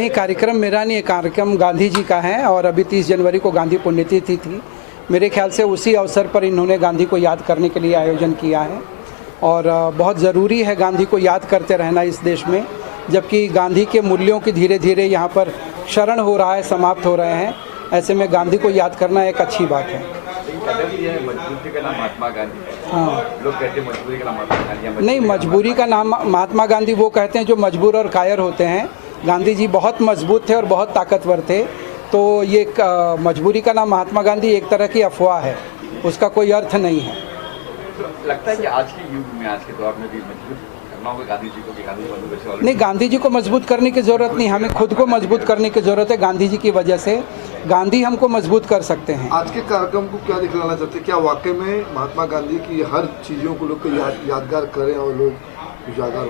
नहीं, कार्यक्रम मेरा नहीं है, कार्यक्रम गांधी जी का है और अभी 30 जनवरी को गांधी पुण्यतिथि थी। मेरे ख्याल से उसी अवसर पर इन्होंने गांधी को याद करने के लिए आयोजन किया है और बहुत ज़रूरी है गांधी को याद करते रहना इस देश में, जबकि गांधी के मूल्यों की धीरे धीरे यहाँ पर क्षरण हो रहा है, समाप्त हो रहे हैं। ऐसे में गांधी को याद करना एक अच्छी बात है। मजबूरी का नाम महात्मा गांधी। हाँ, लोग कहते हैं मजबूरी का नाम महात्मा गांधी। नहीं, मजबूरी का नाम महात्मा गांधी वो कहते हैं जो मजबूर और कायर होते हैं। गांधी जी बहुत मजबूत थे और बहुत ताकतवर थे, तो ये मजबूरी का नाम महात्मा गांधी एक तरह की अफवाह है, उसका कोई अर्थ नहीं है। तो लगता है कि आज के युग में, आज के दौर में भी मजबूत करना होगा गांधी जी को कि गांधी जी नहीं, गांधी जी को मजबूत करने की ज़रूरत नहीं, हमें खुद को मजबूत करने की ज़रूरत है। गांधी जी की वजह से गांधी हमको मजबूत कर सकते हैं। आज के कार्यक्रम को क्या दिखलाना चाहते हैं? क्या वाकई में महात्मा गांधी की हर चीज़ों को लोग यादगार करें और लोग उजागर हों?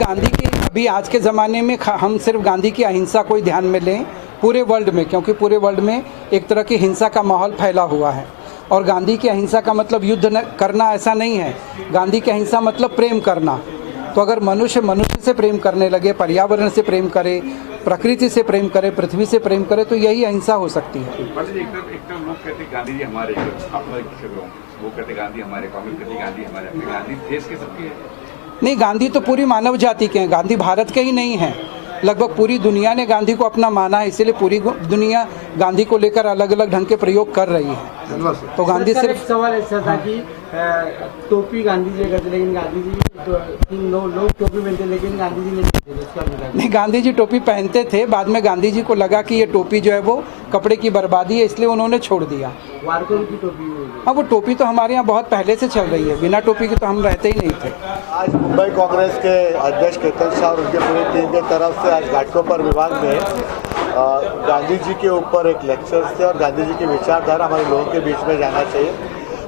गांधी की अभी आज के ज़माने में हम सिर्फ गांधी की अहिंसा को ही ध्यान में लें पूरे वर्ल्ड में, क्योंकि पूरे वर्ल्ड में एक तरह की हिंसा का माहौल फैला हुआ है और गांधी की अहिंसा का मतलब युद्ध करना ऐसा नहीं है। गांधी की अहिंसा मतलब प्रेम करना। तो अगर मनुष्य से प्रेम करने लगे, पर्यावरण से प्रेम करे, प्रकृति से प्रेम करे, पृथ्वी से प्रेम करे, तो यही अहिंसा हो सकती है। एक तो लोग कहते गांधी जी हमारे, वो कहते गांधी हमारे, कांग्रेस कहती गांधी हमारे। गांधी देश के सबके हैं? नहीं, गांधी तो पूरी मानव जाति के हैं, गांधी भारत के ही नहीं हैं। लगभग पूरी दुनिया ने गांधी को अपना माना है, इसीलिए पूरी दुनिया गांधी को लेकर अलग अलग ढंग के प्रयोग कर रही है। तो गांधी सिर्फ सवाल ऐसा था कि टोपी गांधी जी करते, लेकिन गांधी जी लोग टोपी पहनते, लेकिन गांधी जी नहीं, गांधी जी टोपी पहनते थे। बाद में गांधी जी को लगा कि ये टोपी जो है वो कपड़े की बर्बादी है, इसलिए उन्होंने छोड़ दिया। वारकों की टोपी? हाँ, वो टोपी तो हमारे यहाँ बहुत पहले से चल रही है, बिना टोपी के तो हम रहते ही नहीं थे। आज मुंबई कांग्रेस के अध्यक्ष केतन शाह और उनके पूरी टीम की तरफ से आज घाटकोपर विभाग में गांधी जी के ऊपर एक लेक्चर थे और गांधी जी की विचारधारा हमारे लोगों के बीच में जाना चाहिए।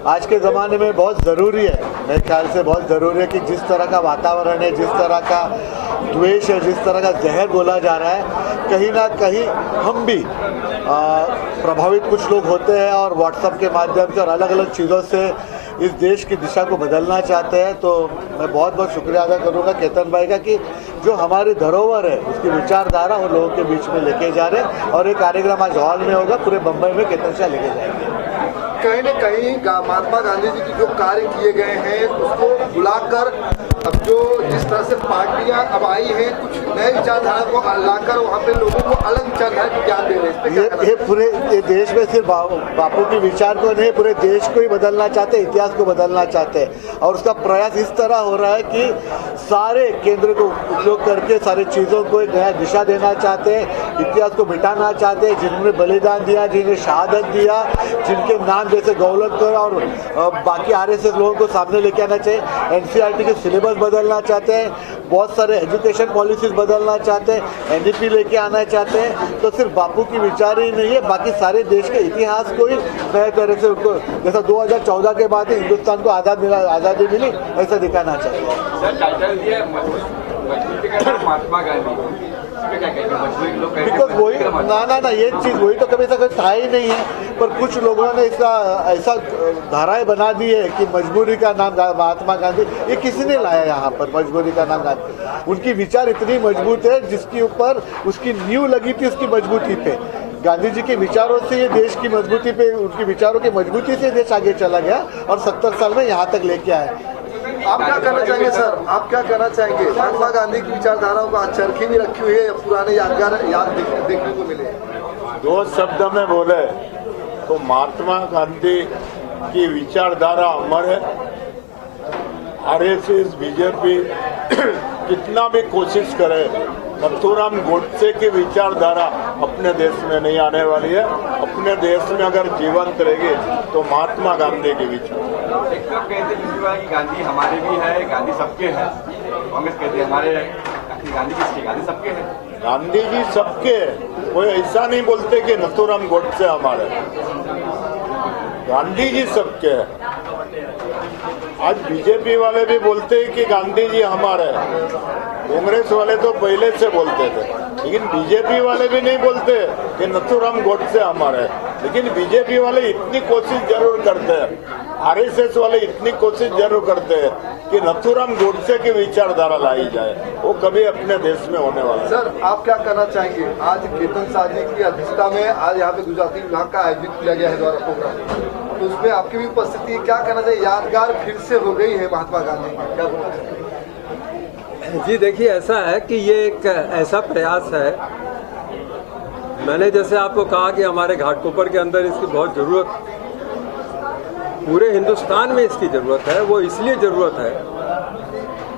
आज के ज़माने में बहुत ज़रूरी है, मेरे ख्याल से बहुत ज़रूरी है कि जिस तरह का वातावरण है, जिस तरह का द्वेष है, जिस तरह का जहर बोला जा रहा है, कहीं ना कहीं हम भी प्रभावित कुछ लोग होते हैं और व्हाट्सएप के माध्यम से और अलग अलग चीज़ों से इस देश की दिशा को बदलना चाहते हैं। तो मैं बहुत बहुत शुक्रिया अदा करूंगा केतन भाई का कि जो हमारी धरोहर है उसकी विचारधारा उन लोगों के बीच में लेके जा रहे हैं और ये कार्यक्रम आज हॉल में होगा, पूरे बम्बई में केतन शाह लेके जाएंगे। कहीं न कहीं महात्मा गांधी जी की जो कार्य किए गए हैं उसको बुलाकर अब जो जिस तरह से पार्टियां अब आई हैं, कुछ नए विचारधारा को लाकर वहाँ पे लोगों को अलग विचारधारा की ज्ञान दे रहे हैं। ये पूरे देश में सिर्फ बापू की विचार को नहीं, पूरे देश को ही बदलना चाहते हैं, इतिहास को बदलना चाहते हैं और उसका प्रयास इस तरह हो रहा है कि सारे केंद्र को उपयोग करके सारी चीज़ों को एक नया दिशा देना चाहते हैं, इतिहास को मिटाना चाहते हैं। जिन्होंने बलिदान दिया, जिन्हें शहादत दिया, जिनके नाम जैसे गौलतकर और बाकी RSS लोगों को सामने लेके आना चाहिए। NCERT के सिलेबस बदलना चाहते हैं, बहुत सारे एजुकेशन पॉलिसीज बदलना चाहते हैं, NEP लेके आना चाहते हैं। तो सिर्फ बापू की विचार ही नहीं है, बाकी सारे देश के इतिहास को ही नए तरह से उनको, जैसा 2014 के बाद हिंदुस्तान को आज़ादी मिली, ऐसा दिखाना चाहिए। महात्मा गांधी बिकॉज वही ना ये चीज़ वही तो कभी ऐसा था ही नहीं है, पर कुछ लोगों ने इसका ऐसा धाराएं बना दी है कि मजबूरी का नाम महात्मा गांधी, ये किसी ने लाया यहाँ पर मजबूरी का नाम गांधी। उनकी विचार इतनी मजबूत है जिसके ऊपर उसकी नींव लगी थी, उसकी मजबूती पे। गांधी जी के विचारों से ये देश की मजबूती पे, उनकी विचारों की मजबूती से देश आगे चला गया और 70 साल में यहाँ तक लेके आए। आप क्या कहना चाहेंगे सर? आप क्या कहना चाहेंगे? महात्मा गांधी की विचारधाराओं का चरखी भी रखी हुई है, पुराने यादगार देखने को मिले। दो शब्द में बोले तो महात्मा गांधी की विचारधारा अमर है। RSS बीजेपी कितना भी कोशिश करे, नथुराम गोडसे की विचारधारा अपने देश में नहीं आने वाली है। अपने देश में अगर जीवंत रहेगी तो महात्मा गांधी की विचार। एक तरफ कहते हैं कि गांधी हमारे भी है, गांधी सबके हैं। कांग्रेस कहते हैं हमारे गांधी किसके? गांधी सबके हैं। गांधी जी सबके, कोई ऐसा नहीं बोलते कि नथुराम गोडसे हमारे, गांधी जी सबके हैं। आज बीजेपी वाले भी बोलते हैं कि गांधी जी हमारे, कांग्रेस वाले तो पहले से बोलते थे। लेकिन बीजेपी वाले भी नहीं बोलते कि नथुराम गोडसे हमारे, लेकिन बीजेपी वाले इतनी कोशिश जरूर करते हैं, आरएसएस वाले इतनी कोशिश जरूर करते हैं कि नथुराम गोडसे की विचारधारा लाई जाए, वो कभी अपने देश में होने वाला है। सर आप क्या कहना चाहेंगे? आज केतन शाह जी की अध्यक्षता में आज यहाँ पे गुजराती विभाग का आयोजित किया गया है द्वारा प्रोग्राम, तो उसमें आपकी भी उपस्थिति, क्या कहना चाहिए? यादगार फिर से हो गई है महात्मा गांधी की, क्या बोलना चाहिए? जी देखिए, ऐसा है कि ये एक ऐसा प्रयास है, मैंने जैसे आपको कहा कि हमारे घाटकोपर के अंदर इसकी बहुत ज़रूरत, पूरे हिंदुस्तान में इसकी ज़रूरत है। वो इसलिए ज़रूरत है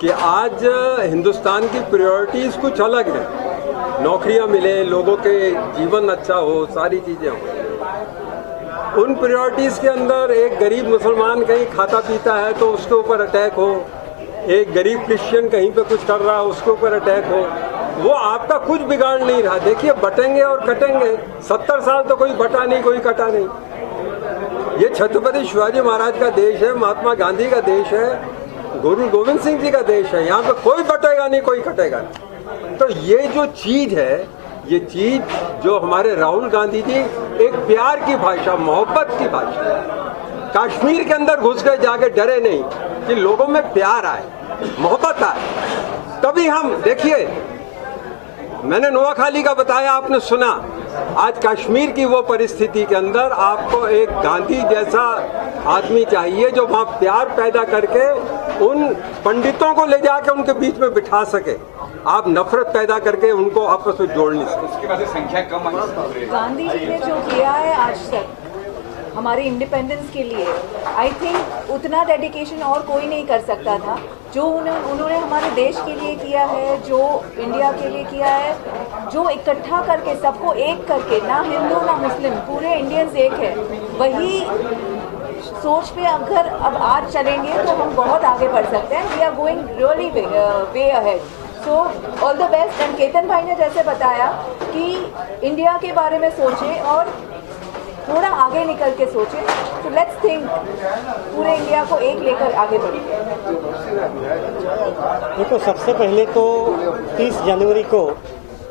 कि आज हिंदुस्तान की प्रायोरिटीज़ कुछ अलग हैं, नौकरियां मिले, लोगों के जीवन अच्छा हो, सारी चीज़ें हों। उन प्रायोरिटीज़ के अंदर एक गरीब मुसलमान कहीं खाता पीता है तो उसके ऊपर अटैक हो, एक गरीब क्रिश्चियन कहीं पे कुछ कर रहा है उसके ऊपर अटैक हो, वो आपका कुछ बिगाड़ नहीं रहा। देखिए, बटेंगे और कटेंगे, 70 साल तो कोई बटा नहीं, कोई कटा नहीं। ये छत्रपति शिवाजी महाराज का देश है, महात्मा गांधी का देश है, गुरु गोविंद सिंह जी का देश है। यहाँ पे कोई बटेगा नहीं, कोई कटेगा नहीं। तो ये जो चीज़ है, ये चीज़ जो हमारे राहुल गांधी जी एक प्यार की भाषा, मोहब्बत की भाषा, कश्मीर के अंदर घुस गए जाके, डरे नहीं कि लोगों में प्यार आए, मोहब्बत आए, तभी हम, देखिए मैंने नोआखाली का बताया, आपने सुना। आज कश्मीर की वो परिस्थिति के अंदर आपको एक गांधी जैसा आदमी चाहिए जो वहाँ प्यार पैदा करके उन पंडितों को ले जाके उनके बीच में बिठा सके। आप नफरत पैदा करके उनको आपस में जोड़ नहीं सकते। उसके बाद संख्या कम आई। गांधी जी ने जो किया है आज तक हमारे इंडिपेंडेंस के लिए, आई थिंक उतना डेडिकेशन और कोई नहीं कर सकता था जो उन्होंने हमारे देश के लिए किया है, जो इंडिया के लिए किया है, जो इकट्ठा करके सबको एक करके, ना हिंदू ना मुस्लिम, पूरे इंडियंस एक है। वही सोच पे अगर अब आज चलेंगे तो हम बहुत आगे बढ़ सकते हैं। We are going really way ahead. So all the best. And Ketan भाई ने जैसे बताया कि इंडिया के बारे में सोचें और थोड़ा आगे निकल के सोचें, तो लेट्स थिंक पूरे इंडिया को एक लेकर आगे बढ़ें। देखो, सबसे पहले तो 30 जनवरी को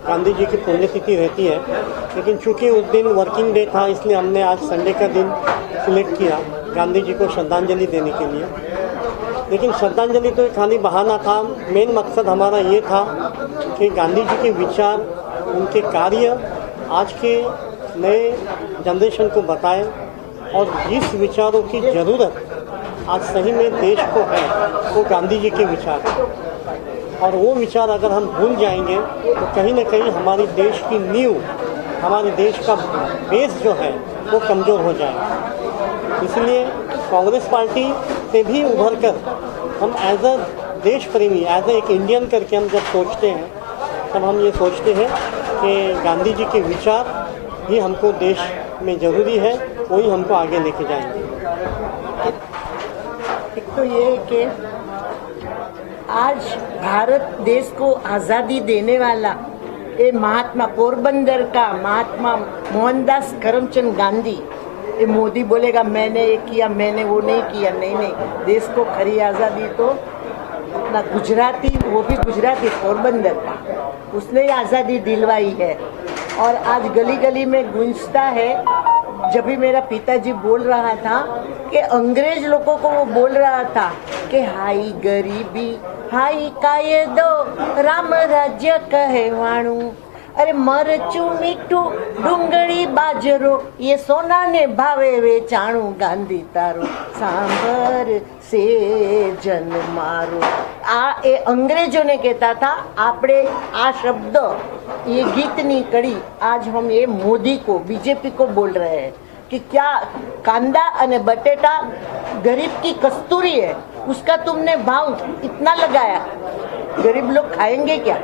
गांधी जी की पुण्यतिथि रहती है, लेकिन चूंकि उस दिन वर्किंग डे था इसलिए हमने आज संडे का दिन सिलेक्ट किया गांधी जी को श्रद्धांजलि देने के लिए। लेकिन श्रद्धांजलि तो खाली बहाना था, मेन मकसद हमारा ये था कि गांधी जी के विचार, उनके कार्य आज के नए जनरेशन को बताएं और जिस विचारों की ज़रूरत आज सही में देश को है वो गांधी जी के विचार हैं। और वो विचार अगर हम भूल जाएंगे तो कहीं ना कहीं हमारी देश की नींव, हमारे देश का बेस जो है वो कमज़ोर हो जाएगा। इसलिए कांग्रेस पार्टी से भी उभर कर हम एज अ देश प्रेमी, एज एक इंडियन करके हम जब सोचते हैं तब हम ये सोचते हैं कि गांधी जी के विचार ही हमको देश में ज़रूरी है, वही हमको आगे लेके जाएंगे। एक तो ये है कि आज भारत देश को आज़ादी देने वाला ये महात्मा, पोरबंदर का महात्मा मोहनदास करमचंद गांधी, ये मोदी बोलेगा मैंने ये किया, मैंने वो नहीं किया, नहीं, देश को खरी आज़ादी तो अपना गुजराती, वो भी गुजराती पोरबंदर का, उसने आज़ादी दिलवाई है। और आज गली गली में गूंजता है। जब भी मेरा पिताजी बोल रहा था कि अंग्रेज लोगों को वो बोल रहा था कि हाई गरीबी, हाई कायदो, राम राज्य कहेवाणु, अरे मरचू मीठू डુંગળી બાજરો ये सोना ने भावे वेचाणु, गांधी तारो सांभर से जन मारो। ये अंग्रेजों ने कहता था। आपने आ शब्द, ये गीतनी कड़ी आज हम ये मोदी को, बीजेपी को बोल रहे हैं कि क्या कांदा अने बटेटा गरीब की कस्तूरी है, उसका तुमने भाव इतना लगाया, गरीब लोग खाएंगे क्या?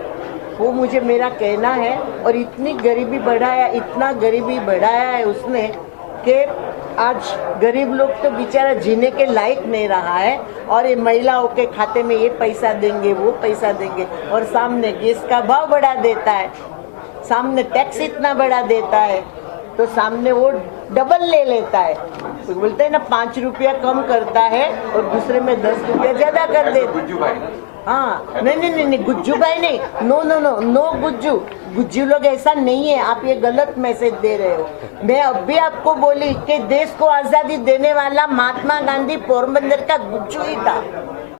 वो मुझे मेरा कहना है। और इतनी गरीबी बढ़ाया, इतना गरीबी बढ़ाया है उसने कि आज गरीब लोग तो बेचारा जीने के लायक नहीं रहा है। और ये महिलाओं के खाते में ये पैसा देंगे, वो पैसा देंगे, और सामने गैस का भाव बढ़ा देता है, सामने टैक्स इतना बढ़ा देता है, तो सामने वो डबल ले लेता है। तो बोलते हैं ना 5 रुपया कम करता है और दूसरे में 10 रुपया ज़्यादा कर देता है। हाँ नहीं, गुज्जू भाई नहीं, नो गुज्जू लोग ऐसा नहीं है, आप ये गलत मैसेज दे रहे हो। मैं अभी आपको बोली कि देश को आजादी देने वाला महात्मा गांधी पोरबंदर का गुज्जू ही था।